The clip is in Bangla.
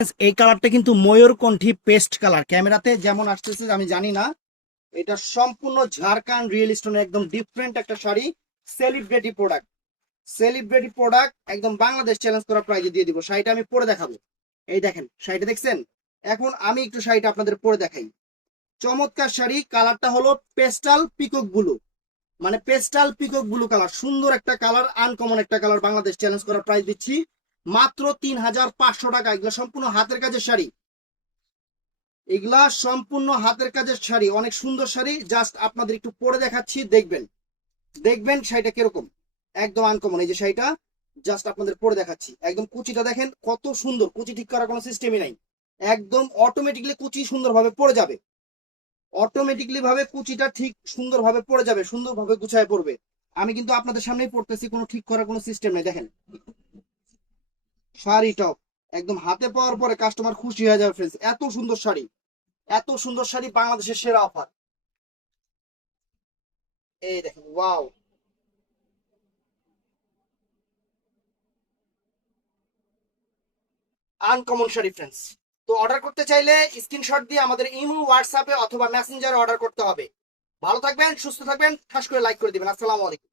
এই কালারটা কিন্তু ময়ূরকণ্ঠী পেস্ট কালার, ক্যামেরাতে যেমন আসতেছে আমি জানি না, এটা সম্পূর্ণ ঝাড়খান্ড রিয়েল স্টোনের একদম ডিফারেন্ট একটা sari. Celebrity product, celebrity product, একদম বাংলাদেশ চ্যালেঞ্জ করা প্রাইজে দিয়ে দিব। শাড়িটা আমি পরে দেখাবো। এই দেখেন শাড়িটা দেখছেন। এখন আমি একটু শাড়িটা আপনাদের পরে দেখাই। চমৎকার শাড়ি, কালারটা হলো পেস্টাল পিকক ব্লু, মানে পেস্টাল পিকক ব্লু কালার, সুন্দর একটা কালার, আনকমন একটা কালার। বাংলাদেশ চ্যালেঞ্জ করার প্রাইস দিচ্ছি মাত্র 3500 টাকা। এগুলো সম্পূর্ণ হাতের কাজের শাড়ি, এগুলা সম্পূর্ণ হাতের কাজের শাড়ি, অনেক সুন্দর শাড়ি। জাস্ট আপনাদের একটু পরে দেখাচ্ছি, দেখবেন দেখবেন শাড়িটা কিরকম, একদম আনকমন। এই যে শাড়িটা জাস্ট আপনাদের পরে দেখাচ্ছি, একদম কুচিটা দেখেন কত সুন্দর, কুচি ঠিক করার কোনো সিস্টেমই নাই, একদম অটোমেটিকলি কুচি সুন্দরভাবে পড়ে যাবে, অটোমেটিকলি ভাবে কুচিটা ঠিক সুন্দরভাবে পড়ে যাবে, সুন্দরভাবে গুছায় পড়বে। আমি কিন্তু আপনাদের সামনেই পড়তেছি, কোনো ঠিক করার কোনো সিস্টেম নেই। দেখেন শাড়ি টপ, একদম হাতে পাওয়ার পরে কাস্টমার খুশি হয়ে যাবে ফ্রেন্ডস। এত সুন্দর শাড়ি, এত সুন্দর শাড়ি, বাংলাদেশের সেরা অফার। এই দেখেন, ওয়াও, আনকমন শাড়ি ফ্রেন্ডস। তো অর্ডার করতে চাইলে স্ক্রিনশট দিয়ে আমাদের ইমো, হোয়াটসঅ্যাপে অথবা মেসেঞ্জারে অর্ডার করতে হবে। ভালো থাকবেন, সুস্থ থাকবেন, ঠাস করে লাইক করে দিবেন। আসসালামু আলাইকুম।